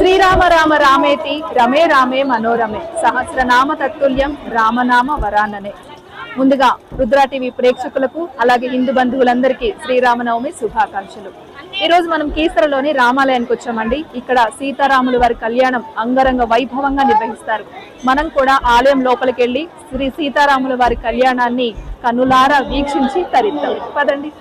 శ్రీరామ రామ రామేతి రమే రామే మనోరమే సహస్రనామ తత్తుల్యం రామనామ వరాననే. ముందుగా రుద్ర టీవీ ప్రేక్షకులకు అలాగే హిందూ బంధువులందరికీ శ్రీరామనవమి శుభాకాంక్షలు. ఈ రోజు మనం కీసరలోని రామాలయానికి వచ్చామండి. ఇక్కడ సీతారాముల వారి కళ్యాణం అంగరంగ వైభవంగా నిర్వహిస్తారు. మనం కూడా ఆలయం లోపలికి వెళ్లి శ్రీ సీతారాముల వారి కళ్యాణాన్ని కన్నులారా వీక్షించి తరిద్దాం. పదండి.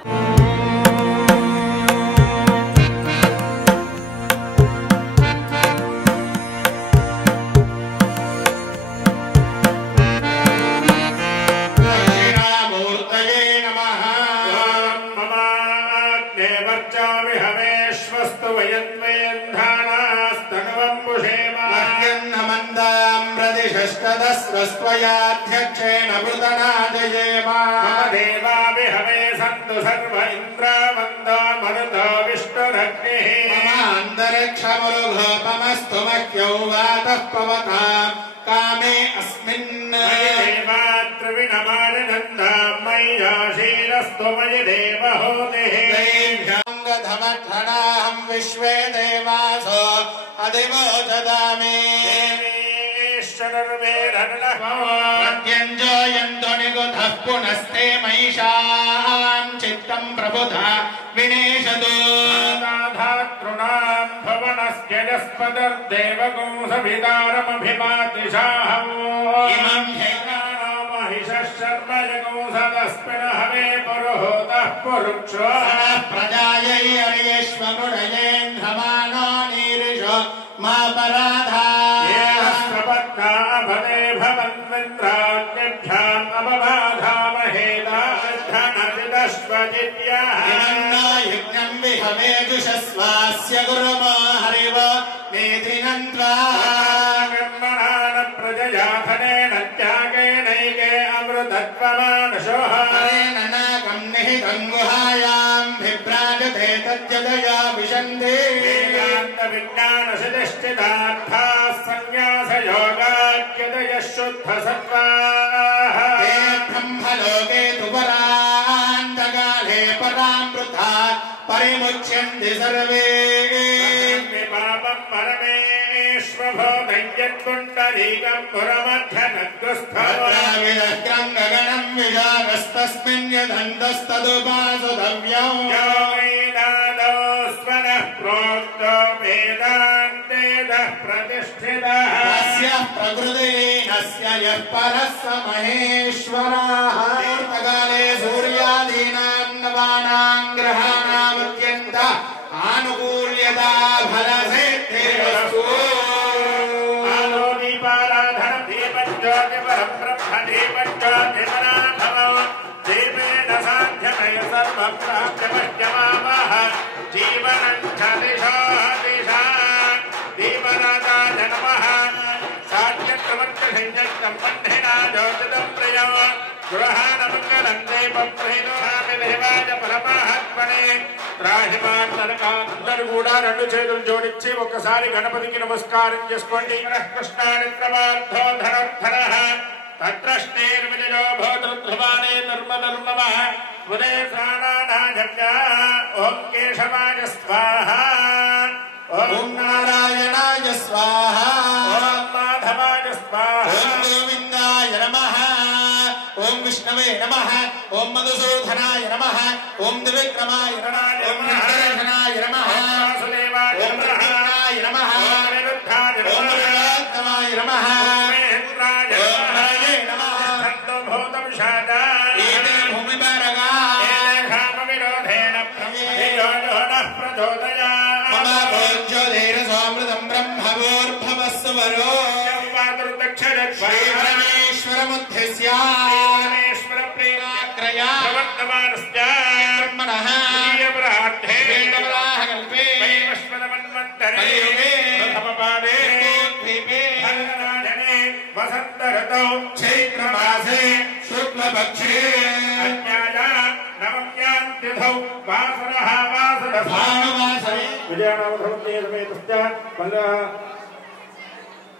स्वस्त्वयाध्यक्षेण मृतनाजयेम देवा विहवे सन्तु सर्व इन्द्रावन्दो मरुतो विष्णुरग्निः ममान्तरिक्षमुरुघोपमस्तु मह्यौ वातः पवता कामे अस्मिन् देवात्रिविणमानन्दं मय्याशीरस्तु मयि देवहूतिः दैव्याङ्गधमठनाहं विश्वे देवासो अधिवोचदामि प्रत्यञ्जयन्तो निगुधः पुनस्ते महिषां चित्तं प्रबुधा विनेशतु धातॄणां भवनस्य यस्पदर्देवगोंसभिदारमभिमातिशाहम् इमं ह्यैनानो महिषः शर्म यगोंसदस्मिन् हवे पुरुहूतः पुरुक्षो प्रजायै अर्येष्वमुडयेन्द्रमानो नीरिषो मा पराधा भवे भवन्विन्द्राज्ञभ्याम् अपबाधामहेदाधनविदश्वजित्याः यज्ञम् विहवे जुषस्वास्य गुरुमो हरिव नेत्रिनन्त्वा कर्मणान प्रजया धनेन त्यागेनैके अमृतत्वमानशोः हरेण नाकम् निहितम् गुहायाम् भिभ्राजते तद्यदया विशन्ति वेदान्तविज्ञानसुधिष्ठितार्थाः संन्यासयोगाख्यदयः शुद्धसत्त्वाः ते ब्रह्मलोके तु परान्तकाले परामृतात् परिमुच्यन्ति सर्वे पापम् परमेश्वभूतं यत्पुण्डरीकम् पुरमध्यनद्गुस्थविदग्रम् गगनम् विजागस्तस्मिन् यदन्तस्तदुपासुतव्यौ यो वेदादौ स्वनः प्रोक्तो वेदान्तेदः प्रतिष्ठितः तस्य प्रकृतिनस्य यः परः स महेश्वरः काले सूर्यादीनां नवानां ग्रहाणामत्यन्त आनुकूल्यता फलसिद्धिरस्तु आलो दीपाराधन दीपज्योतिपरं ब्रह्म दीपज्योतिपराभव दीपेन साध्यमय सर्वं प्राप्यमश्यमामः जीवनं च दिशो दिशा दीपराजाय नमः साध्यप्रवर्तसंयुक्तं बन्धिना ज्योतिदं प्रियो गृहानमङ्गलं दीपप्रहितोहामि देवाय परमात्मने రాజమాంతరకాందరు కూడా రెండు చేతులు జోడించి ఒక్కసారి గణపతికి నమస్కారం చేసుకోండి. కృష్ణానిత్రమార్థో ధనర్ధరః తత్రష్ణేర్విజయో భూతృధ్రువానే ధర్మధర్మః ఉదేశానానాజన్య ఓం కేశవాయ స్వాహా ఓం నారాయణాయ స్వాహా ఓం మాధవాయ స్వాహా ఓం గోవిందాయ నమః ఓం విష్ణవే నమః ఓం మధుసూదనాయ నమః ఓం త్రివిక్రమాయ నమః ఓం విఘ్నేశ్వరాయ నమః ఓం వాసుదేవాయ నమః ఓం నిరుద్ధాయ నమః ఓం మహేంద్రాయ నమః సంతోభూతం శాదా ఏతే భూమిపరగా ఏలేఖామ విరోధేన ప్రమేయోనః ప్రచోదయాత్ మమ భోజ్యోధైరసోమృతం బ్రహ్మవోర్భవస్సు వరో పరమేశ్వరముద్ధస్య वसंत ऋतौ चैत्र मासे शुक्ल पक्षे नवम्यां तिथौ वासरः वासरभानुवासरे विजयनामधर्मस्य समेतस्य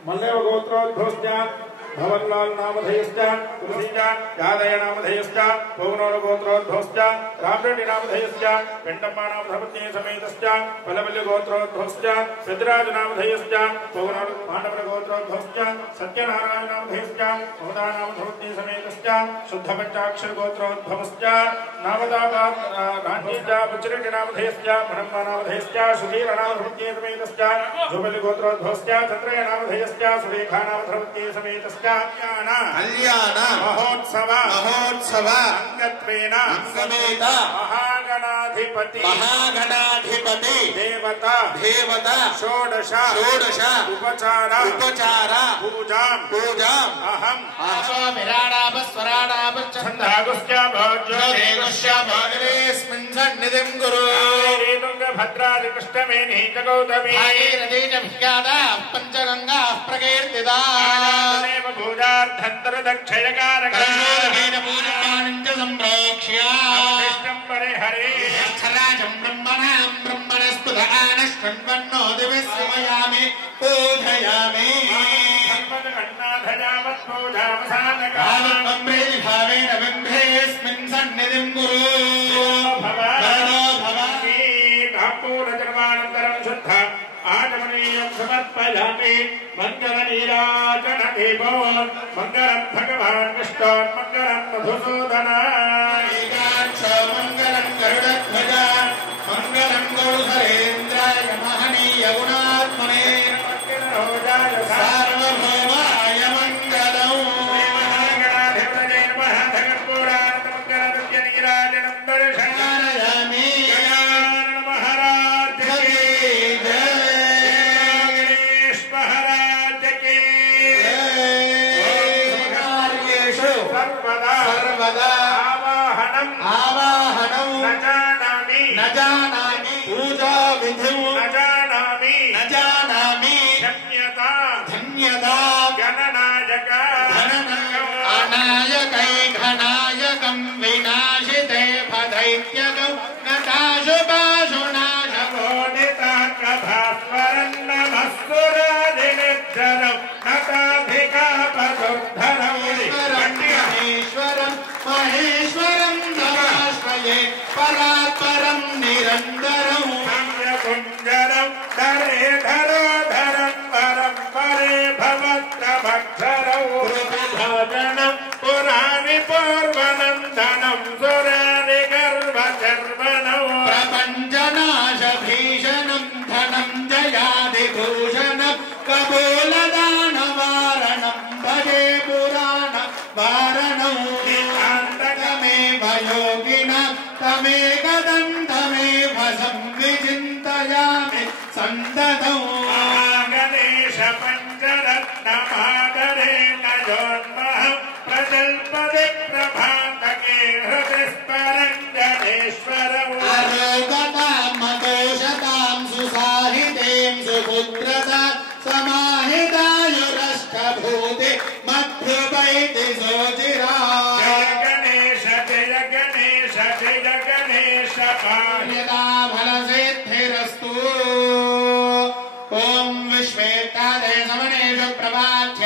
मल्लेव गोत्रोद्भवस्य भवन्लाल नामधेयश्च तुलसीच यादय नामधेयश्च पौनोर गोत्रोद्भवश्च रामरेड्डी नामधेयश्च पिण्डम्मा नामधेयस्य समेतश्च फलवल्ली गोत्रोद्भवश्च सिद्धराज नामधेयश्च पौनोर पांडव गोत्रोद्भवश्च सत्यनारायण नामधेयश्च मौदा नामधेयस्य समेतश्च शुद्ध पंचाक्षर गोत्रोद्भवश्च नामदाता राण्यश्च वज्रेड्डी नामधेयश्च ब्रह्मा नामधेयश्च सुधीर नामधेयस्य समेतश्च जुबली गोत्रोद्भवश्च चंद्रय नामधेयश्च सुरेखा नामधेयस्य समेतश्च कल्याण महोत्सव अंगत्वेन अंगमेत महागणाधिपति देवता षोडश उपचार पूजा अहम छंदागुश्च भोज्योस्मिन् सन्निधिं गुरु भद्रादिकृष्णवेणी च गौतमी पंचगंगा प्रकीर्तिता पूजार्थंतर दक्षयकारकेन पूजाञ्च संप्रेक्ष्य परे हरे स्थलाजं ब्रह्मणां ब्रह्मणस्पद आनश्वन्वन्नो दिवस्यमयामि पूजयामि धर्मकण्णाधयावत् पूजावसानकालम्ब्रेति भावेन बिम्भेऽस्मिन् सन्निधिं गुरु भवानि ताम्बूलजन्मानन्तरं शुद्ध आचमनीयं समर्पयामि मंगलनीराजन देवो मंगलम भगवान विष्णु मंगलम मधुसूदनाय मंगलम गरुडध्वज मंगलम गौसरेन्द्राय महनीय गुणात्मने सार्वभौमाय मंगलम महागणाधिपतये नमः धगत्पुराण मंगलद्य नीराजनं दर्शयामि गजानन महाराज की आवाहनं न जानामि पूजा विधिं न जानामि धन्यता घनायकं विनाशिते भदैत्यगं नताशुभाशुनाशकोटिताकभास्वरं नमस्सुरादिनिद्धरं नताधिकापदुर्धरं महेश्वरं नमाश्रये परात्परं निरन्तरं कुञ्जरं धरेधरोधरं परं परे भवत्रभक्षरौ कृपिभोजनं पुराणि पूर्वनन्दनं सुरारि गर्भचर्वणौ प्रपञ्चनाशभीषणं धनं जयादिभूषणं कपोलदानवारणं भजे पुराण वारणौ नितान्तकमेव योगिना तमेकदन्तमेव संविचिन्तयामि सन्ततौ गणेश पञ्चरत्नमादरेण योन्महं प्रजल्पदे प्रभातके हृदयस्परञ्जनेश्वरौ आरोगतां सुसाहितें सुपुत्रता समाहितायुरष्टभूते मध्युपैति सोचिरा जय गणेश पायदा फलसिद्धिरस्तु ॐ विश्वेत्तादे समनेषु प्रभाध्य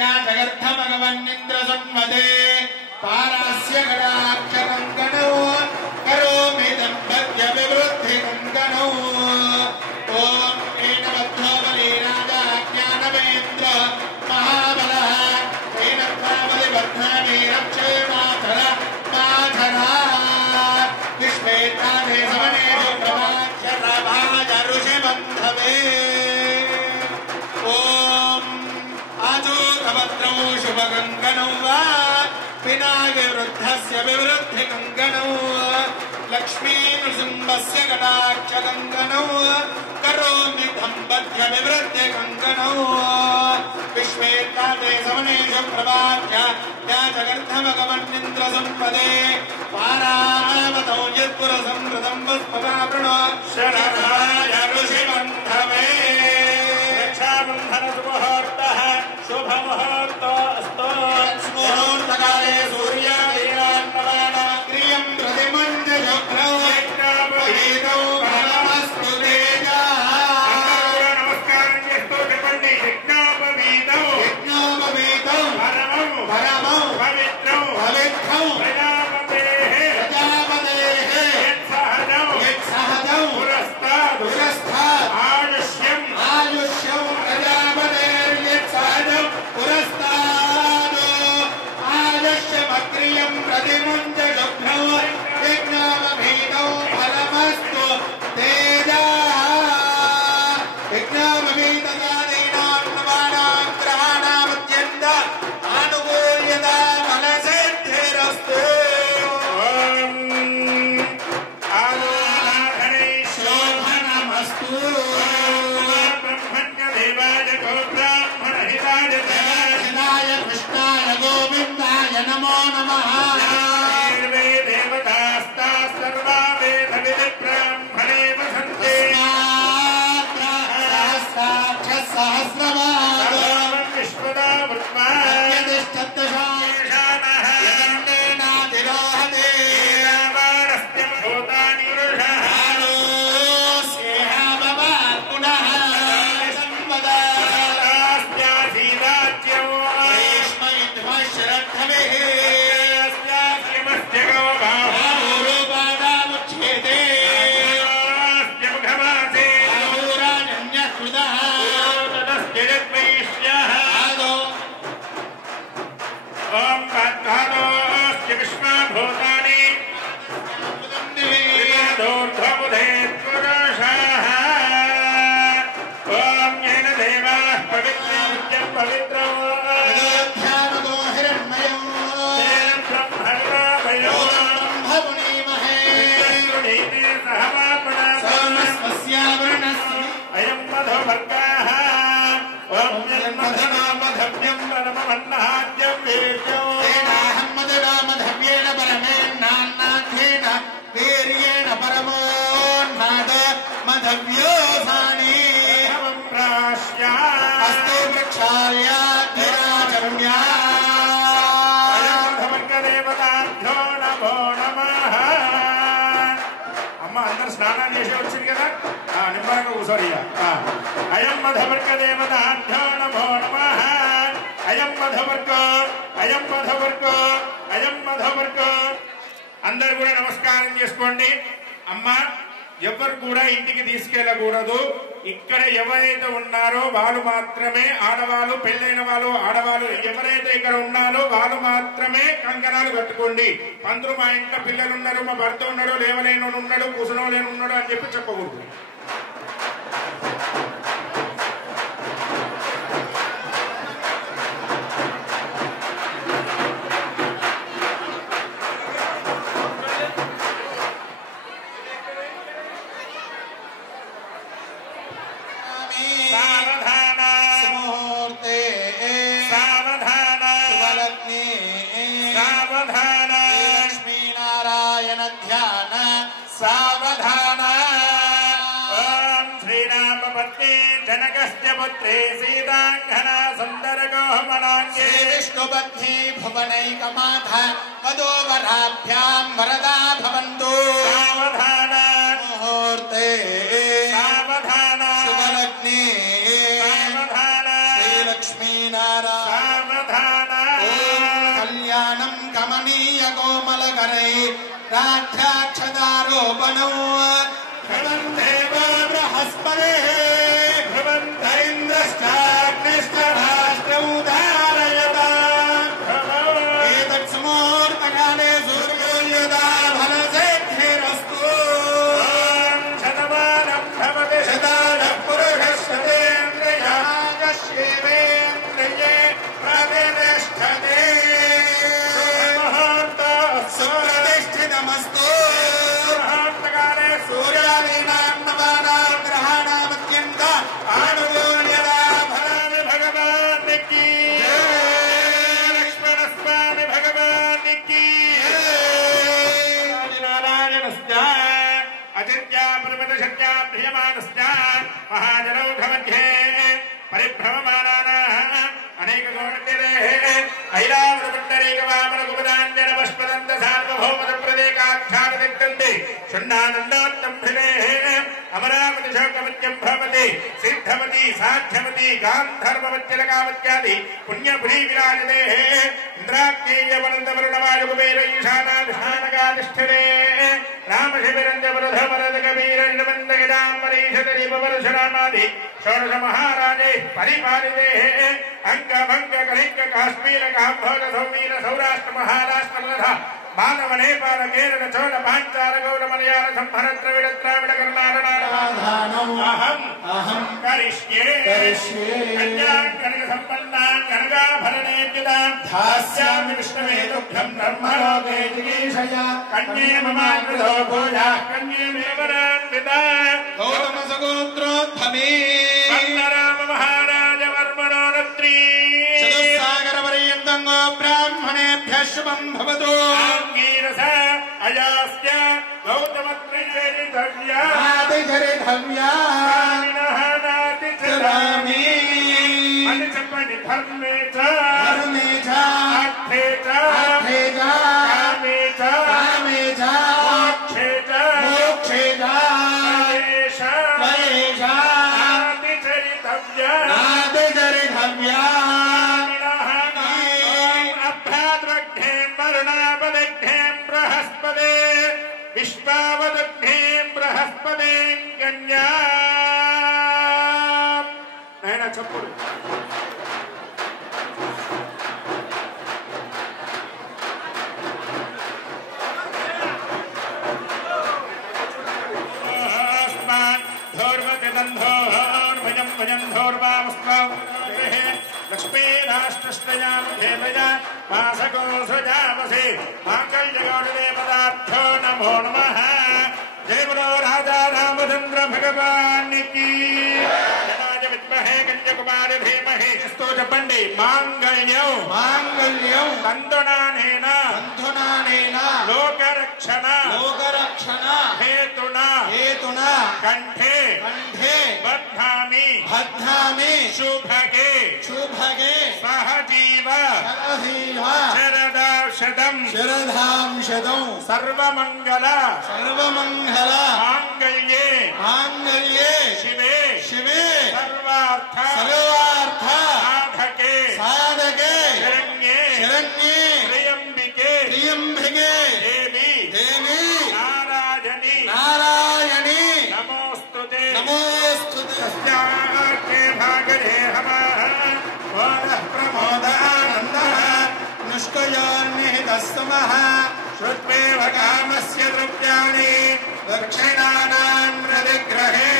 या जगर्थमगवन्निन्द्रसंवदे पारास्य गणाक्षरङ्गणौ करोमि दम्पत्य विवृद्धिकङ्कणौ ॐ एन बद्धो बलिराजा ज्ञानवेन्द्र महाबलः तेन त्वामलिबध्नामि रक्षे मातरा विश्वेत्तादे समनेषु प्रभाध्य प्रभाज ऋषिबन्धवे ॐ आजूतभद्रौ शुभकङ्कणौ वा पिनाविवृद्धस्य विवृद्धिकङ्कणौ लक्ष्मी नृसिंहस्य कटाक्षकङ्कणौ करोमि दम्पत्य विवृद्धिकङ्कणौ विश्वेत्तादे समनेषु प्रभाध्य या जगर्थमगमन्निन्द्रसंपदे पारावतौ यत्पुरसंवृतं वस्पदावृणो शरणाय ऋषिबन्धवे रक्षाबन्धन सुमुहूर्तः शुभमुहूर्तोऽस्तु मुहूर्तकाले सूर्यादीनान्नवाना क्रियं प्रतिमञ्जयुग्नौ यज्ञोपवीतौ फलमस्तु तेजः नमस्कारं यस्तु చెప్పండి యజ్ఞోపవీతौ यज्ञोपवीतदानीनां नवानां ग्रहाणामत्यन्त आनुकूल्यता फलसिद्धिरस्तु। आराधने शोभनमस्तु। ब्रह्मण्यदेवाय गो ब्राह्मणहिताय जनाय कृष्णाय गोविन्दाय नमो नमः। స్నానం చేసి వచ్చింది కదా నిమ్మరంగా కూర్చోరు ఇక అయం మధవర్గ దేవతాభ్యో నమో నమః అయం మధవర్గ అయం మధవర్గ అయం మధవర్గ అందరు కూడా నమస్కారం చేసుకోండి. అమ్మ ఎవరు కూడా ఇంటికి తీసుకెళ్ళకూడదు. ఇక్కడ ఎవరైతే ఉన్నారో వాళ్ళు మాత్రమే ఆడవాళ్ళు, పెళ్ళైన వాళ్ళు ఆడవాళ్ళు ఎవరైతే ఇక్కడ ఉన్నారో వాళ్ళు మాత్రమే కంకణాలు కట్టుకోండి. పంతులు మా ఇంట్లో పిల్లలు ఉన్నారు, మా భర్త ఉన్నాడు, లేవలేని ఉన్నాడు, కూర్చునలేని ఉన్నాడు అని చెప్పి చెప్పకూడదు. जनकस्यपुत्रे सीताङ्गना सुन्दरगोहमनाङ्गे विष्णुपत्नी भुवनैकमाथा वधूवराभ्यां वरदा भवन्तु। सावधान मुहूर्ते सावधान शुभलग्ने सावधान श्रीलक्ष्मीनारायण सावधान कल्याणं कमनीय कोमलकरै राक्षदारोपणौ देव बृहस्पतिः अमरावती शोकमत्यं भवति सिद्धवती साध्यवती गान्धर्ववच्चलकामत्यादि पुण्यपुरी विराजते इंद्राग्नेयवनन्दवरुणवायुकुबेर ईशानाभिष्ठानगातिष्ठते रामशिबिरन्दवरधवरदकवीरण्डवन्दगजाम्बरीषदीपवरशरामादि षोडश महाराजे परिपालिते अंग भंग कलिंग काश्मीर काम्भोज सौवीर सौराष्ट्र महाराष्ट्र मगध మానవనే పాలకేరణ చోళ పాంచాల గౌడ మలయాళ సంహర ద్రవిడ ద్రావిడ కర్ణాటక అహం కరిష్యే కన్యాన్ కనక సంపన్నాన్ కనకాభరణేభ్యదాం ధాస్యామి విష్ణవే దుఃఖం బ్రహ్మలోకే జిగీషయ కన్యే మమాన్విదో భూయాః కన్యే మే వరాన్వితా గౌతమ సగోత్రోద్భవే వందరామ మహారాజ వర్మణోరత్రీ చతుస్సాగర పర్యంతం గో బ్రాహ్మణేభ్యః శుభం భవతు అంగీరస అయాస్య గౌతమత్రిచరితవ్యా నాతిచరితవ్యా నాతిచరామి అని చెప్పండి ధర్మే చ అర్థే చ కామే చ మోక్షే చ నాతిచరితవ్యా విశ్వావదగ్నేం బృహస్పతిం కన్యాం నాయనా చెప్పుడు లక్ష్మీ రాష్ట్రష్టయాం దేవయా మాసకో సృజామసి మాంగళ్యగౌరవే పదార్థో నమో నమః జయ బలో రాజా రామచంద్ర భగవాన్ కి జనాయ విద్మహే కన్యాకుమారి ధీమహి స్తు చెప్పండి మాంగళ్యం తందునానేన లోకరక్షణ హేతునా కంఠే బధ్నామి శుభగే సహజీవ శరదాం శతం సర్వమంగళ మాంగళ్యే శివే సర్వార్థ సాధకే శరణ్యే త్ర్యంబికే దేవి నారాయణి నమోస్తుతే తస్యాకే భాగరే హమః మోదః ప్రమోదానందః నిష్కయోన్నిహితస్తమః శ్రుత్వేవ కామస్య ద్రవ్యాణి దక్షిణానాం ప్రతిగ్రహే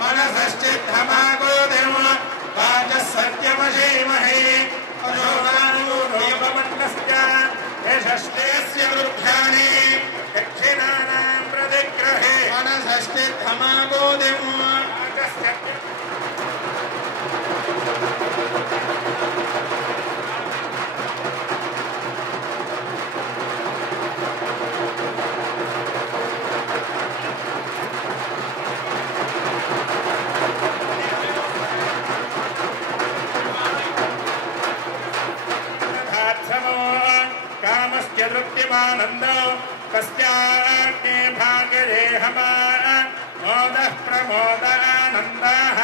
మనసశ్చిత్తమాగోదేవ వాచः సత్యమశీమహి అశోకానురూపమన్నస్య యశస్तेस्य ద్రవ్యాణి దక్షిణానాం ప్రతిగ్రహే మనసశ్చిత్తమాగోదేవ వాచः సత్యం కామస్య దృప్యమానందో తస్యాగ్నే భాగరే హమః మోదః ప్రమోదానందః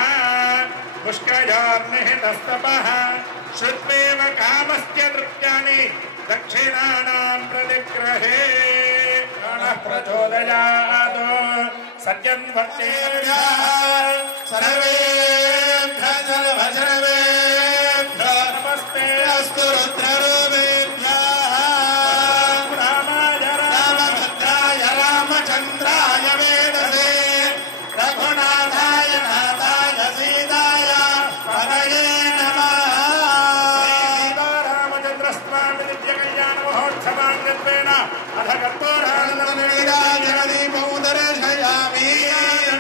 పుష్కయోర్నిహితస్తపః శ్రుత్వేవ కామస్య దృప్యాని దక్షిణానాం ప్రతిగ్రహే ప్రాణః ప్రచోదయాదో సత్యం వర్తేభ్యః సర్వేభ్యః సర్వసర్వేభ్యః నమస్తే అస్తు రుద్రరూపేభ్యః రామాయ రామభద్రాయ రామచంద్రాయ వేదసే రఘునాథాయ నాథాయ సీతాయ పదయే నమః సీతారామచంద్ర స్వామి నిత్య కళ్యాణ మహోత్సవాంగత్వేన అథ కర్పూరానందీపముదర్శయామి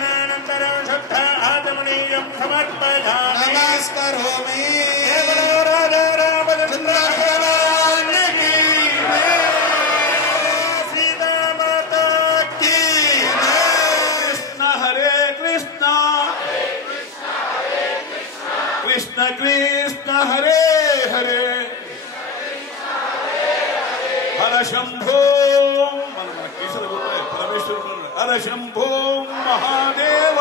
అనంతరం శుద్ధ ఆచమనీయం సమర్పయామి నమస్కరోమి రాజా రామచంద్ర భగవాన్ కి సీతామాతా కి కృష్ణ హరే కృష్ణ కృష్ణ కృష్ణ హరే హరే హర శంభో మన కేశవ పరమేశ్వరుడు హర శంభో మహాదేవ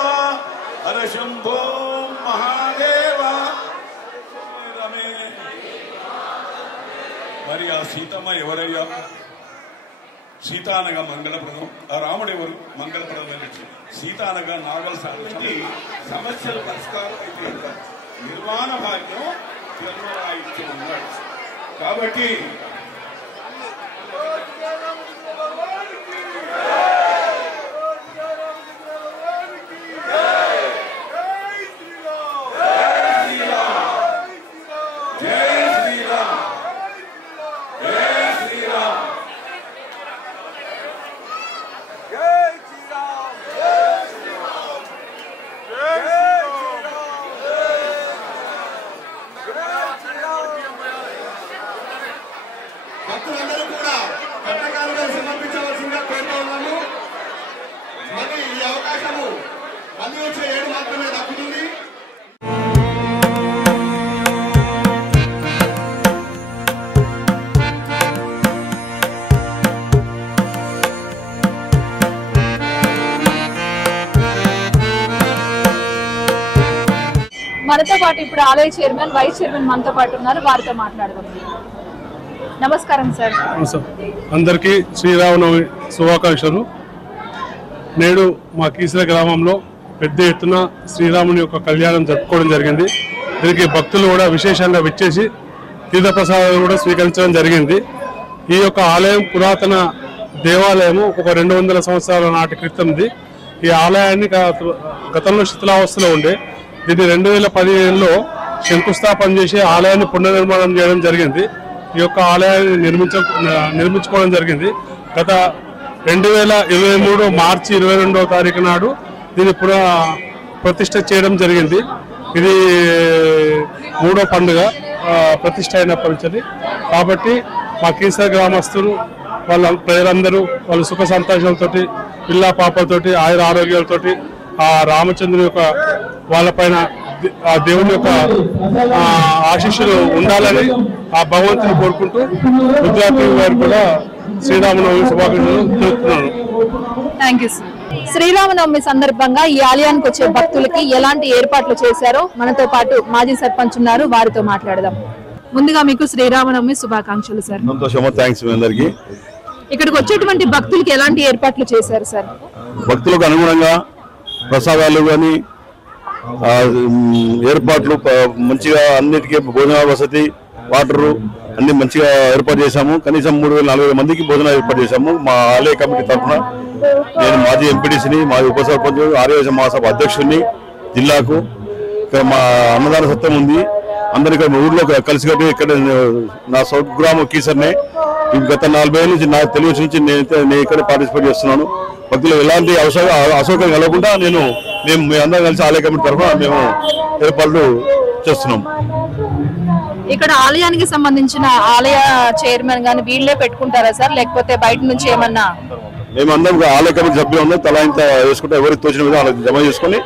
హర శంభో మహాదేవ మరి ఆ సీతమ్మ ఎవరయ్యా? సీత అనగా మంగళప్రదం, ఆ రాముడు ఎవరు? మంగళప్రదమైన సీత అనగా నాగల సాధించి సమస్యల పరిష్కారం అయితే నిర్మాణ భాగ్యం జన్మరాయిత్యం ఉన్నాడు. కాబట్టి వచ్చే 7 మాత్రమే దక్కుతుంది. మనతో పాటు ఇప్పుడు ఆలయ చైర్మన్ వైస్ చైర్మన్ మనతో పాటు ఉన్నారు, వారితో మాట్లాడదాం. నమస్కారం సార్. అందరికీ శ్రీరామనవమి శుభాకాంక్షలు. నేడు మా కీసర గ్రామంలో పెద్ద ఎత్తున శ్రీరాముని యొక్క కళ్యాణం జరుపుకోవడం జరిగింది. దీనికి భక్తులు కూడా విశేషంగా విచ్చేసి తీర్థప్రసాదాలు కూడా స్వీకరించడం జరిగింది. ఈ యొక్క ఆలయం పురాతన దేవాలయము, ఒక 200 సంవత్సరాల నాటి క్రితంది. ఈ ఆలయాన్ని గతంలో శిథిలావస్థలో ఉండే, దీన్ని 2015లో శంకుస్థాపన చేసి ఆలయాన్ని పునర్నిర్మాణం చేయడం జరిగింది. ఈ యొక్క ఆలయాన్ని నిర్మించుకోవడం జరిగింది. గత 2023 మార్చి 22వ తారీఖు నాడు దీన్ని ప్రతిష్ఠ చేయడం జరిగింది. ఇది 3వ పండుగ ప్రతిష్ఠ అయినప్పటి. కాబట్టి మా కీసర గ్రామస్తులు వాళ్ళ ప్రజలందరూ వాళ్ళు సుఖ సంతోషాలతోటి, పిల్ల పాపలతోటి, ఆయుర ఆరోగ్యాలతోటి ఆ రామచంద్రుని యొక్క వాళ్ళపైన ఆ దేవుని యొక్క ఆశీస్సులు ఉండాలని ఆ భగవంతుని కోరుకుంటూ గుజరాతీ వారు కూడా శ్రీరామనవమి శుభాకాంక్షలు తెలుపుతున్నాను. Thank you sir. శ్రీరామనవమి సందర్భంగా ఈ ఆలయానికి వచ్చే భక్తులకి ఎలాంటి ఏర్పాట్లు చేశారో మనతో పాటు మాజీ సర్పంచ్ ఉన్నారు, వారితో మాట్లాడదాం. ముందుగా మీకు శ్రీరామనవమి శుభాకాంక్షలు సార్. సంతోషమా, థ్యాంక్స్ మీ అందరికి. ఇక్కడికి వచ్చేటువంటి భక్తులకి ఎలాంటి ఏర్పాట్లు చేశారు సార్? భక్తులకు అనుగుణంగా ప్రసాదాలు కానీ ఏర్పాట్లు మంచిగా, అన్నిటికీ భోజన వసతి, వాటరు అన్ని మంచిగా ఏర్పాటు చేశాము. కనీసం 3,000-4,000 మందికి భోజనాలు ఏర్పాటు చేశాము. మా ఆలయ కమిటీ తరఫున నేను మాజీ ఎంపీటీసీని, మాజీ ఉప సర్పంచ్, ఆర్యవేశ మహాసభ అధ్యక్షుడిని జిల్లాకు. ఇక్కడ మా అన్నదాన సత్యం ఉంది. అందరు ఇక్కడ ఊళ్ళో కలిసికట్టి ఇక్కడ నా సౌత్ గ్రామం కీసర్నే. గత 40 ఏళ్ళ నుంచి నాకు తెలియని నుంచి నేను ఇక్కడ పార్టిసిపేట్ చేస్తున్నాను. భక్తులు ఎలాంటి అసౌకర్యం కలగకుండా మేము అందరం కలిసి ఆలయ కమిటీ తరఫున మేము ఏర్పాట్లు చేస్తున్నాం. ఇక్కడ ఆలయానికి సంబంధించిన ఆలయ చైర్మన్ గాని వీళ్ళే పెట్టుకుంటారా సార్, లేకపోతే బయట నుంచి ఏమన్నా? మేము అందరం ఆలయ కమిటీ సభ్యులు అందరం తలా ఇంత వేసుకుంటే ఎవరికి తోచిన విధంగా జమ చేసుకుని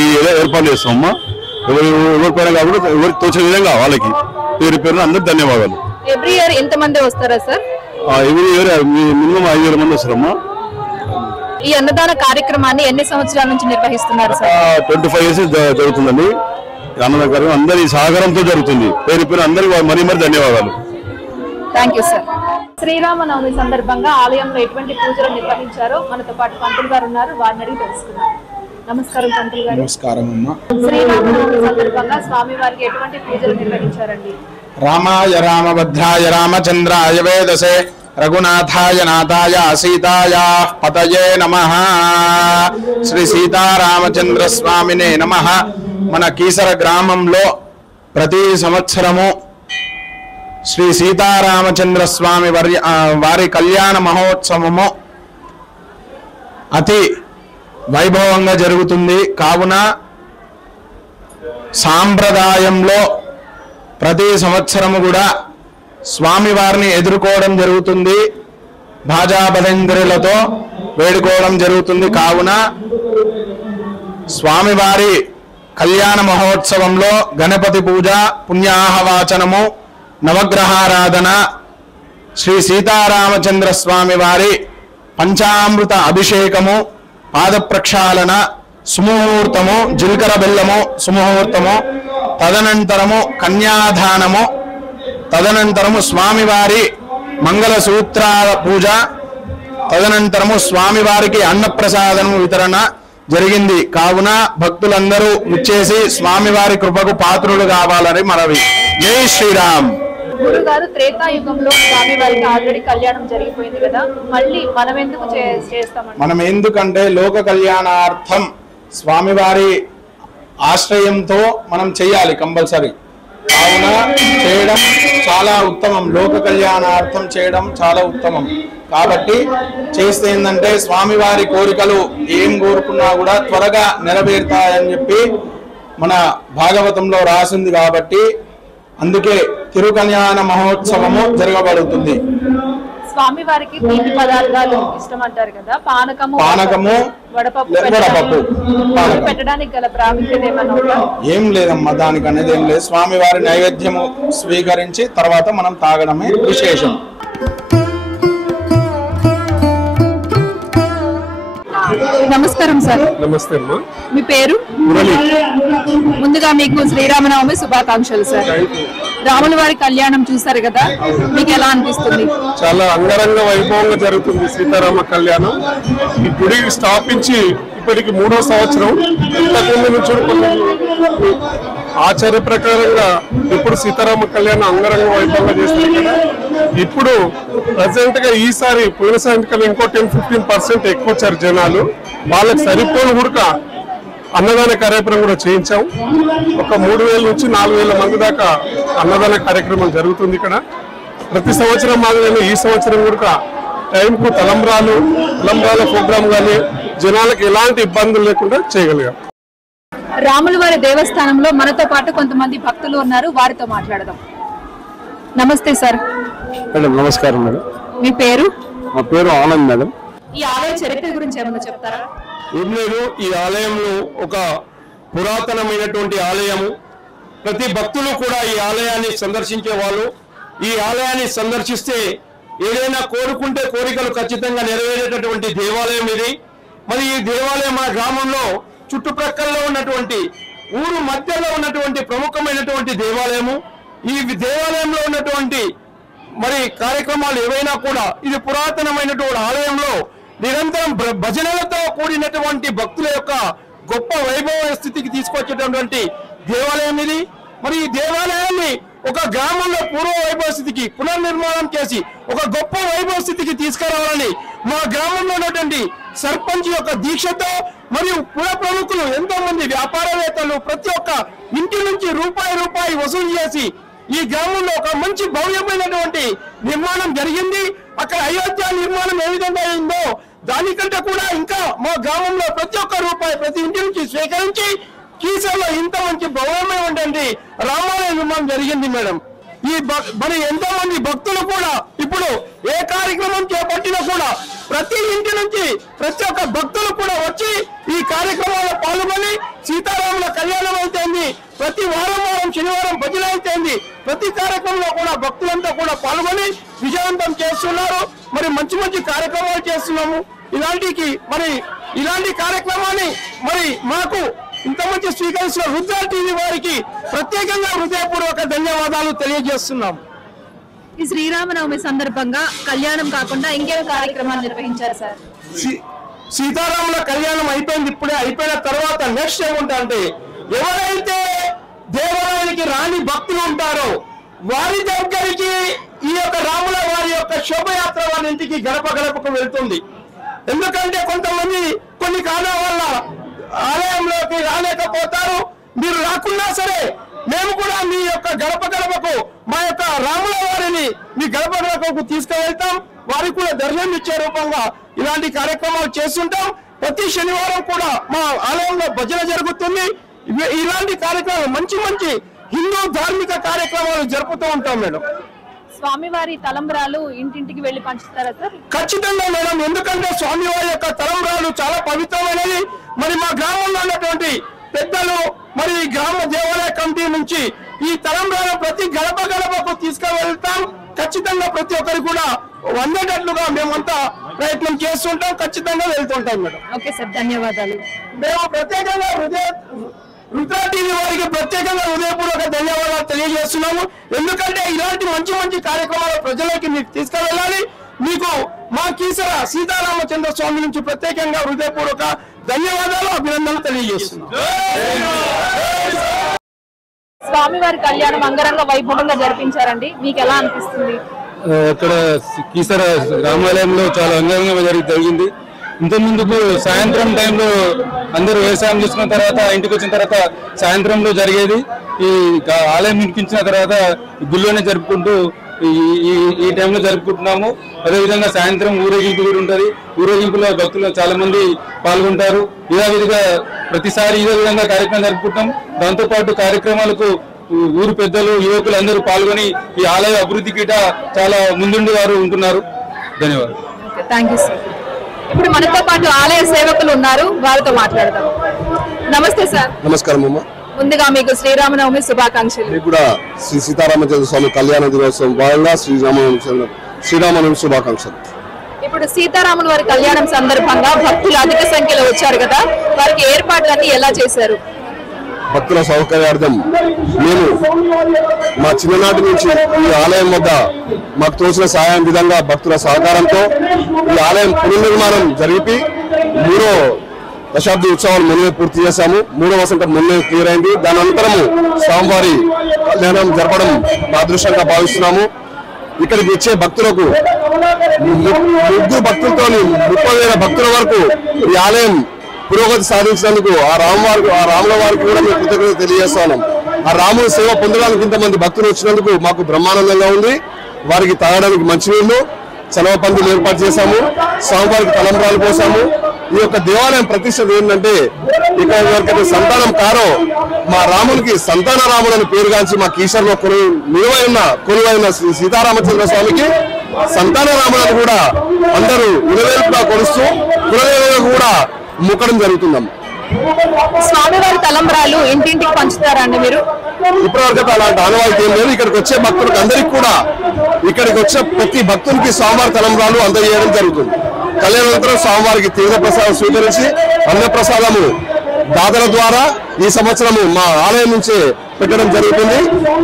ఈ ఏర్పాట్లు చేస్తామమ్మా. ఎవరిపైన కాకుండా ఎవరికి తోచిన విధంగా వాళ్ళకి పేరు అందరూ ధన్యవాదాలు. ఎవ్రీ ఇయర్ ఎంతమంది వస్తారా సార్? ఎవ్రీ ఇయర్ మినిమం 5,000 మంది వస్తారమ్మా. ఈ అన్నదాన కార్యక్రమాన్ని ఎన్ని సంవత్సరాల నుంచి నిర్వహిస్తున్నారు సార్? 25 years జరుగుతుందండి. అన్నదాన కార్యక్రమం అందరి సహకారంతో జరుగుతుంది. పేరు అందరికీ మరీ ధన్యవాదాలు. Thank you sir. శ్రీరామనవమి సందర్భంగా ఆలయంలో ఎటువంటి పూజలు నిర్వహించారో మనతో పాటు పంతులు గారు ఉన్నారు, వారిని అడిగి తెలుసుకున్నాం. నమస్కారం పంతులు గారు. నమస్కారం అమ్మా. శ్రీరామనవమి సందర్భంగా స్వామి వారికి ఎటువంటి పూజలు నిర్వహించారండి? రామాయ రామభద్రాయ రామచంద్రాయ వేదసే రఘునాథాయ నాథాయ సీతాయ పతయే నమః. శ్రీ సీతారామచంద్ర స్వామినే నమః. మన కీసర గ్రామంలో ప్రతి సంవత్సరము శ్రీ సీతారామచంద్ర స్వామి వారి కళ్యాణ మహోత్సవము అతి వైభవంగా జరుగుతుంది. కావున సాంప్రదాయంలో ప్రతి సంవత్సరము కూడా స్వామివారిని ఎదుర్కోవడం జరుగుతుంది. భాజాబలందరిలతో వేడుకోవడం జరుగుతుంది. కావున స్వామివారి కళ్యాణ మహోత్సవంలో గణపతి పూజ, పుణ్యాహవాచనము, నవగ్రహారాధన, శ్రీ సీతారామచంద్ర స్వామి వారి పంచామృత అభిషేకము, పాద ప్రక్షాళన, సుముహూర్తము, జీలకర్ర బెల్లము సుముహూర్తము, తదనంతరము కన్యాదానము, తదనంతరము స్వామివారి మంగళసూత్రాల పూజ, తదనంతరము స్వామివారికి అన్నప్రసాదము వితరణ జరిగింది. కావున భక్తులందరూ విచ్చేసి స్వామివారి కృపకు పాత్రులు కావాలని మనవి. జై శ్రీరామ్. గురుగారు, త్రేతాయుగంలో స్వామివారికి ఆల్రెడీ కళ్యాణం జరిగిపోయింది కదా, మళ్ళీ మనం ఎందుకు చేస్తామండి? మనం ఎందుకంటే లోక కళ్యాణార్థం స్వామివారి ఆశ్రయంతో మనం చేయాలి కంపల్సరీ. కావున చేయడం చాలా ఉత్తమం. లోక కళ్యాణార్థం చేయడం చాలా ఉత్తమం. కాబట్టి చేస్తే ఏంటంటే స్వామివారి కోరికలు ఏం కోరుకున్నా కూడా త్వరగా నెరవేరుతాయని చెప్పి మన భాగవతంలో రాసింది. కాబట్టి అందుకే తిరుకళ్యాణ మహోత్సవము జరగబడుతుంది. స్వామి వారికి తీపి పదార్థాలు ఇష్టం అంటారు కదా, పానకము వడపప్పు పెట్టడానికి గల ప్రాముఖ్యత ఏమన్నా ఉందా? ఏం లేదమ్మా, దానికి అనేది ఏం లేదు. స్వామి వారి నైవేద్యము స్వీకరించి తర్వాత మనం తాగడమే విశేషం. నమస్కారం సార్. నమస్తే అమ్మా. మీ పేరు? ముందుగా మీకు శ్రీరామనవమి శుభాకాంక్షలు సార్. రాముల వారి కళ్యాణం చూసారు కదా, మీకు ఎలా అనిపిస్తుంది? చాలా అంగరంగ వైభవంగా జరుగుతుంది సీతారామ కళ్యాణం. ఈ గుడి స్థాపించి ఇప్పటికి 3వ సంవత్సరం. ఇంతకుముందు నుంచి ఆచార్య ప్రకారంగా ఇప్పుడు సీతారామ కళ్యాణం అంగరంగ వైభవంగా చేస్తారు కదా. ఇప్పుడు ప్రజెంట్ గా ఈసారి పోయినసారి కన్నా ఇంకో 10-15% ఎక్కువ వచ్చారు జనాలు. వాళ్ళకి సరిపోని ఉడక అన్నదాన కార్యక్రమం కూడా చేయించాం. ఒక 3,000 నుంచి 4,000 మంది దాకా అన్నదాన కార్యక్రమం జరుగుతుంది ఇక్కడ. ప్రతి సంవత్సరం మాదిరిగానే ఈ సంవత్సరం కూడా టైంకు తలంబ్రాల ప్రోగ్రామ్ కానీ జనాలకు ఎలాంటి ఇబ్బందులు లేకుండా చేయగలిగాం. రాముల వారి దేవస్థానంలో మనతో పాటు కొంతమంది భక్తులు ఉన్నారు, వారితో మాట్లాడదాం. నమస్తే సార్. మేడం నమస్కారం మేడం. మీ పేరు? మా పేరు ఆనంద్ మేడం. ఈ ఆలయ చరిత్ర గురించి ఏమన్నా చెప్తారా? ఏం లేదు, ఈ ఆలయంలో ఒక పురాతనమైనటువంటి ఆలయము. ప్రతి భక్తులు కూడా ఈ ఆలయాన్ని సందర్శించే వాళ్ళు. ఈ ఆలయాన్ని సందర్శిస్తే ఏదైనా కోరుకుంటే కోరికలు ఖచ్చితంగా నెరవేరేటటువంటి దేవాలయం ఇది. మరి ఈ దేవాలయం మా గ్రామంలో చుట్టుప్రక్కలలో ఉన్నటువంటి ఊరు మధ్యలో ఉన్నటువంటి ప్రముఖమైనటువంటి దేవాలయము. ఈ దేవాలయంలో ఉన్నటువంటి మరి కార్యక్రమాలు ఏవైనా కూడా ఇది పురాతనమైనటువంటి ఆలయంలో నిరంతరం భజనలతో కూడినటువంటి భక్తుల యొక్క గొప్ప వైభవ స్థితికి తీసుకొచ్చేటటువంటి దేవాలయం ఇది. మరి ఈ దేవాలయాన్ని ఒక గ్రామంలో పూర్వ వైభవ స్థితికి పునర్నిర్మాణం చేసి ఒక గొప్ప వైభవ స్థితికి తీసుకురావాలని మా గ్రామంలో ఉన్నటువంటి సర్పంచ్ యొక్క దీక్షతో మరియు పుర ప్రముఖులు ఎంతో మంది వ్యాపారవేత్తలు ప్రతి ఒక్క ఇంటి నుంచి రూపాయి వసూలు చేసి ఈ గ్రామంలో ఒక మంచి భవ్యమైనటువంటి నిర్మాణం జరిగింది. అక్కడ అయోధ్య నిర్మాణం ఏ విధంగా అయిందో దానికంటే కూడా ఇంకా మా గ్రామంలో ప్రతి ఒక్క రూపాయి ప్రతి ఇంటి నుంచి స్వీకరించి కీసర్లో ఇంత మంచి భవ్యమైనటువంటి రామాలయ నిర్మాణం జరిగింది మేడం. ఈ మరి ఎంతో మంది భక్తులు కూడా ఇప్పుడు ఏ కార్యక్రమం చేపట్టినా కూడా ప్రతి ఇంటి నుంచి ప్రతి ఒక్క భక్తులు కూడా వచ్చి ఈ కార్యక్రమంలో పాల్గొని సీతారాముల కళ్యాణం అయితేంది, ప్రతి వారం శనివారం భజన అయితేంది, ప్రతి కార్యక్రమంలో కూడా భక్తులంతా కూడా పాల్గొని విజయవంతం చేస్తున్నారు. మరి మంచి కార్యక్రమాలు చేస్తున్నాము. ఇలాంటి కార్యక్రమాన్ని మరి మాకు ఇంత మంచి స్వీకరించిన రుద్ర టీవీ వారికి ప్రత్యేకంగా హృదయపూర్వక ధన్యవాదాలు తెలియజేస్తున్నాము. ఈ శ్రీరామనవమి సందర్భంగా కళ్యాణం కాకుండా ఇంకేం కార్యక్రమాలు నిర్వహించారు సార్? సీతారాముల కళ్యాణం అయిపోయింది. ఇప్పుడే అయిపోయిన తర్వాత నెక్స్ట్ ఏముంటారంటే ఎవరైతే దేవాలయానికి రాని భక్తులు ఉంటారో వారి దగ్గరికి ఈ యొక్క రాముల వారి యొక్క శోభయాత్ర వారి ఇంటికి గడపకు వెళ్తుంది. ఎందుకంటే కొంతమంది కొన్ని కారణాల వల్ల ఆలయంలోకి రాలేకపోతారు. మీరు రాకున్నా సరే మేము కూడా మీ యొక్క గడపకు మా యొక్క రాముల వారిని మీ గడపకు తీసుకువెళ్తాం. వారికి కూడా దర్శనం ఇచ్చే రూపంగా ఇలాంటి కార్యక్రమాలు చేస్తుంటాం. ప్రతి శనివారం కూడా మా ఆలయంలో భజన జరుగుతుంది. ఇలాంటి కార్యక్రమాలు మంచి హిందూ ధార్మిక కార్యక్రమాలు జరుపుతూ ఉంటాం మేడం. స్వామివారి తలంబ్రాలు ఇంటింటికి వెళ్లి పంచుతారా సార్? ఖచ్చితంగా మేడం, ఎందుకంటే స్వామివారి యొక్క తలంబ్రాలు చాలా పవిత్రమైనవి. మరి మా గ్రామంలో ఉన్నటువంటి పెద్దలు మరి గ్రామ దేవాలయ కమిటీ నుంచి ఈ తలంబ్రాలు ప్రతి గడపకు తీసుకువెళ్తాం. ఖచ్చితంగా ప్రతి ఒక్కరికి కూడా వందేటట్లుగా మేమంతా ప్రయత్నం చేస్తుంటాం. ఖచ్చితంగా వెళ్తుంటాం మేడం. ఓకే సార్, ధన్యవాదాలు. మేము ప్రత్యేకంగా రుద్ర టీవీ వారికి ప్రత్యేకంగా హృదయపూర్వక ధన్యవాదాలు తెలియజేస్తున్నాము. ఎందుకంటే ఇలాంటి మంచి కార్యక్రమాలు ప్రజలకి మీకు తీసుకువెళ్ళాలి. మీకు మా కీసర సీతారామచంద్ర స్వామి నుంచి ప్రత్యేకంగా హృదయపూర్వక ధన్యవాదాలు, అభినందనలు తెలియజేస్తున్నాం. స్వామివారి కళ్యాణం అంగరంగ వైభవంగా జరిపించారండి, మీకు ఎలా అనిపిస్తుంది? ఇక్కడ కీసర రామాలయంలో చాలా అంగరంగంగా జరిగింది. ఇంత ముందుకు సాయంత్రం టైంలో అందరూ వ్యవసాయం చేసుకున్న తర్వాత ఇంటికి వచ్చిన తర్వాత సాయంత్రంలో జరిగేది. ఈ ఆలయం ఇంటికించిన తర్వాత గుళ్ళోనే జరుపుకుంటూ ఈ టైంలో జరుపుకుంటున్నాము. అదేవిధంగా సాయంత్రం ఊరేగింపు కూడా ఉంటుంది. ఊరేగింపులో భక్తులు చాలా మంది పాల్గొంటారు. విధిగా ప్రతిసారి ఇదే విధంగా కార్యక్రమం జరుపుకుంటాం. దాంతోపాటు కార్యక్రమాలకు ఊరు పెద్దలు యువకులు అందరూ పాల్గొని ఈ ఆలయ అభివృద్ధికి చాలా ముందుండి వారు ఉంటున్నారు. ధన్యవాదాలు. Thank you sir. ఇప్పుడు మనతో పాటు ఆలయ సేవకులు ఉన్నారు, వారితో మాట్లాడదాం. నమస్తే సార్. నమస్కారం అమ్మ. ముందుగా మీకు శ్రీరామనవమి శుభాకాంక్షలు. మీకు కూడా శ్రీ సీతారామచంద్ర స్వామి కళ్యాణ దినోత్సవం భాగంగా శ్రీరామనవమి శుభాకాంక్షలు. ఇప్పుడు సీతారాముల వారి కళ్యాణం సందర్భంగా భక్తులు అధిక సంఖ్యలో వచ్చారు కదా, వారికి ఏర్పాట్లన్నీ ఎలా చేశారు? భక్తుల సౌకర్యార్థం మేము మా చిన్ననాటి నుంచి ఈ ఆలయం వద్ద మాకు తోచిన సహాయం విధంగా భక్తుల సహకారంతో ఈ ఆలయం పునర్నిర్మాణం జరిపి 3వ దశాబ్ది ఉత్సవాలు మొన్నే పూర్తి చేశాము. 3వ వసంతం మొన్నే క్లియర్ అయింది. దాని అనంతరము స్వామివారి కళ్యాణం జరపడం అదృష్టంగా భావిస్తున్నాము. ఇక్కడికి వచ్చే భక్తులకు 3 భక్తులతో 30,000 భక్తుల వరకు ఈ ఆలయం పురోగతి సాధించినందుకు ఆ రాముల వారికి కూడా మేము కృతజ్ఞత తెలియజేస్తున్నాం. ఆ రాముని సేవ పొందడానికి ఇంతమంది భక్తులు వచ్చినందుకు మాకు బ్రహ్మానందంగా ఉంది. వారికి తాగడానికి మంచినీళ్లు, చలవ పందులు ఏర్పాటు చేశాము. స్వామివారికి తలంబ్రాలు పోసాము. ఈ యొక్క దేవాలయం ప్రతిష్ట ఏంటంటే ఇక్కడ ఎవరికైతే సంతానం కారో మా రామునికి సంతాన రాముడు అని పేరుగాంచి మా కీసర్లో కొలువైన శ్రీ సీతారామచంద్ర స్వామికి సంతాన రాముడు అని కూడా అందరూ ఉలవేలుగా కొలుస్తూ కులదేవులకు కూడా ముక్కడం జరుగుతుందమ్మా. స్వామివారి తలంబ్రాలు ఇంటింటికి పంచుతారండి మీరు? ఇప్పటివరకు అలాంటి ఆనవాయితీ ఏం లేదు. ఇక్కడికి వచ్చే భక్తులకు అందరికీ కూడా ఇక్కడికి వచ్చే ప్రతి భక్తునికి స్వామివారి తలంబ్రాలు అందజేయడం జరుగుతుంది. కళ్యాణానంతరం స్వామివారికి తీర్థ ప్రసాదం స్వీకరించి అన్నప్రసాదము దాతల ద్వారా ఈ సంవత్సరము మా ఆలయం నుంచే పెట్టడం జరుగుతుంది.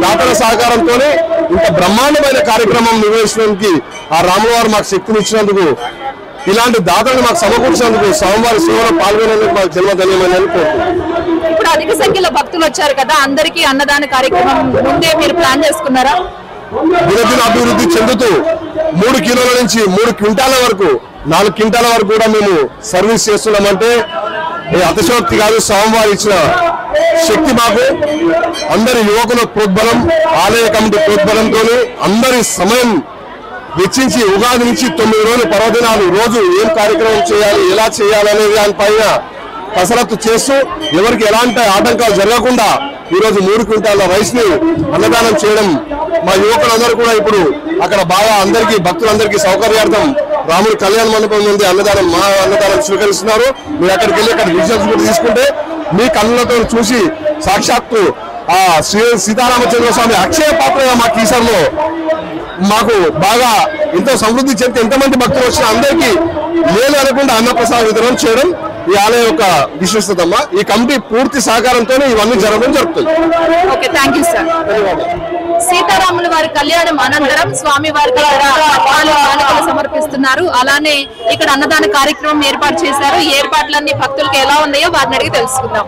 దాతల సహకారంతోనే ఇంత బ్రహ్మాండమైన కార్యక్రమం నిర్వహించడానికి ఆ రాముల వారు మాకు శక్తినిచ్చినందుకు, ఇలాంటి దాతలను మాకు సమకూర్చినందుకు, స్వామివారి సేవలో పాల్గొనేందుకు మాకు జన్మధన్యమని కోరుకుంటున్నాం. ఇప్పుడు అధిక సంఖ్యలో భక్తులు వచ్చారు కదా, అందరికీ అన్నదాన కార్యక్రమం ముందే మీరు ప్లాన్ చేసుకున్నారా? దినదిన అభివృద్ధి చెందుతూ 3 కిలోల నుంచి 3 క్వింటాల వరకు 4 క్వింటాల వరకు కూడా మేము సర్వీస్ చేస్తున్నామంటే అతిశయోక్తి కాదు. స్వామివారు ఇచ్చిన శక్తి మాకు, అందరి యువకుల ప్రోద్బలం, ఆలయ కమిటీ ప్రోద్బలంతో అందరి సమయం వెచ్చించి ఉగాది నుంచి 9 రోజులు పర్వదినాలు రోజు ఏం కార్యక్రమం చేయాలి, ఎలా చేయాలి అనేది దానిపైన కసరత్తు చేస్తూ ఎవరికి ఎలాంటి ఆటంకాలు జరగకుండా ఈరోజు 3 క్వింటాల రైస్ ని అన్నదానం చేయడం మా యువకులందరూ కూడా ఇప్పుడు అక్కడ బాగా అందరికీ భక్తులందరికీ సౌకర్యార్థం రాముడి కళ్యాణ మండపం నుండి అన్నదానం స్వీకరిస్తున్నారు. మీరు అక్కడికి వెళ్ళి అక్కడ విజువల్స్ కూడా తీసుకుంటే మీ కళ్ళతో చూసి సాక్షాత్తు ఆ శ్రీ సీతారామచంద్ర స్వామి అక్షయ పాత్రగా మా కీసర్లో మాకు బాగా ఎంతో సమృద్ధి చెంది ఎంతమంది భక్తులు వచ్చినా అందరికీ లేదు అనకుండా అన్నప్రసాద వితరణ చేయడం ఈ ఆలయం యొక్క విశిష్టతమ్మ. ఈ కమిటీ పూర్తి సహకారంతోనే ఇవన్నీ జరగడం జరుగుతుంది. Okay, thank you sir. సీతారాముల వారి కళ్యాణం అనంతరం స్వామి వారికి కానుకలు సమర్పిస్తున్నారు. అలానే ఇక్కడ అన్నదాన కార్యక్రమం ఏర్పాటు చేశారు. ఈ ఏర్పాట్లన్నీ భక్తులకు ఎలా ఉన్నాయో వారిని అడిగి తెలుసుకుందాం.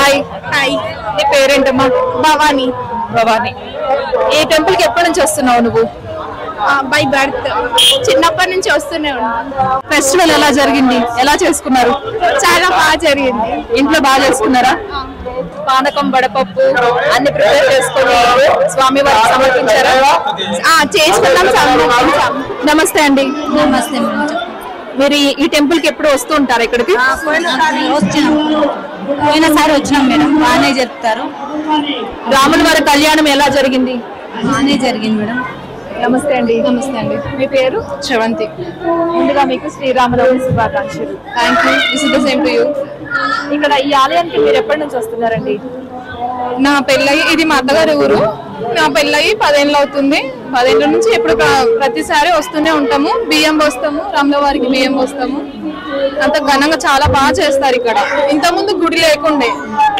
హాయ్. హాయ్, నీ పేరేంటమ్మా? భవానీ. భవానీ, ఈ టెంపుల్ కి ఎప్పటి నుంచి వస్తున్నావు నువ్వు? బై బర్త్, చిన్నప్పటి నుంచి వస్తూనే ఉన్నాను. ఫెస్టివల్ ఎలా జరిగింది, ఎలా చేసుకున్నారు? చాలా బాగా జరిగింది. ఇంట్లో బాగా చేసుకున్నారా? పానకం, వడపప్పు అన్ని ప్రిపేర్ చేసుకొని స్వామి వారికి సమర్పించారా? చేసుకున్నాం. నమస్తే అండి. నమస్తే. మీరు ఈ టెంపుల్ కి ఎప్పుడు వస్తూ ఉంటారు ఇక్కడికి? పోయినసారి వచ్చినాం మేడం. బాగానే చెప్తారు. రాముల వారి కళ్యాణం ఎలా జరిగింది? బాగానే జరిగింది మేడం. నమస్తే అండి. నమస్తే అండి. మీ పేరు? శ్రవంతి. ముందుగా మీకు శ్రీరామనవమి శుభాకాంక్షలు. Thank you. This is the same to you. ఇక్కడ ఈ ఆలయానికి మీరు ఎప్పటి నుంచి వస్తున్నారండి? నా పెళ్ళయి, ఇది మా అత్తగారి ఊరు. నా పెళ్ళయి 10 ఏళ్ళు అవుతుంది. 10 ఏళ్ళ నుంచి ఎప్పుడు ప్రతిసారి వస్తూనే ఉంటాము. బియ్యం పోస్తాము, రాముల వారికి బియ్యం పోస్తాము. అంత ఘనంగా చాలా బాగా చేస్తారు ఇక్కడ. ఇంతకుముందు గుడి లేకుండే,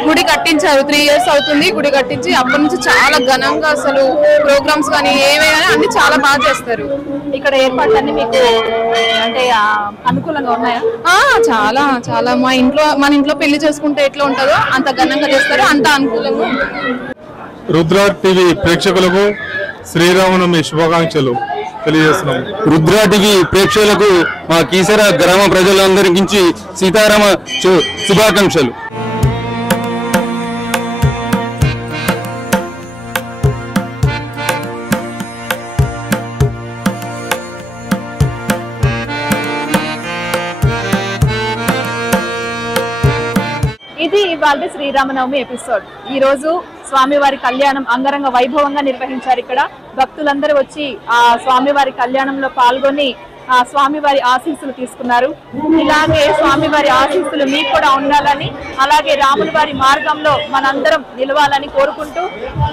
గుడి కట్టించారు. 3 years అవుతుంది గుడి కట్టించి. అప్పటి నుంచి చాలా ఘనంగా అసలు ప్రోగ్రామ్స్ కానీ ఏమైనా అన్ని చాలా బాగా చేస్తారు. ఇక్కడ ఏర్పాట్లన్నీ మీకు అంటే అనుకూలంగా ఉన్నాయా? చాలా చాలా. మన ఇంట్లో పెళ్లి చేసుకుంటే ఎట్లా ఉంటుందో అంత ఘనంగా చేస్తారు, అంత అనుకూలంగా. రుద్ర టీవీ ప్రేక్షకులకు శ్రీరామనవమి శుభాకాంక్షలు తెలియజేస్తున్నాం. రుద్ర టీవీ ప్రేక్షకులకు మా కీసర గ్రామ ప్రజలందరికీ సీతారామ శుభాకాంక్షలు. ఇది ఇవాళ శ్రీరామనవమి ఎపిసోడ్. ఈ రోజు స్వామివారి కళ్యాణం అంగరంగ వైభవంగా నిర్వహించారు ఇక్కడ. భక్తులందరూ వచ్చి ఆ స్వామివారి కళ్యాణంలో పాల్గొని ఆ స్వామివారి ఆశీస్సులు తీసుకున్నారు. ఇలాగే స్వామివారి ఆశీస్సులు మీకు కూడా ఉండాలని, అలాగే రాముల వారి మార్గంలో మనందరం నిలవాలని కోరుకుంటూ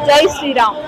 జై శ్రీరామ్.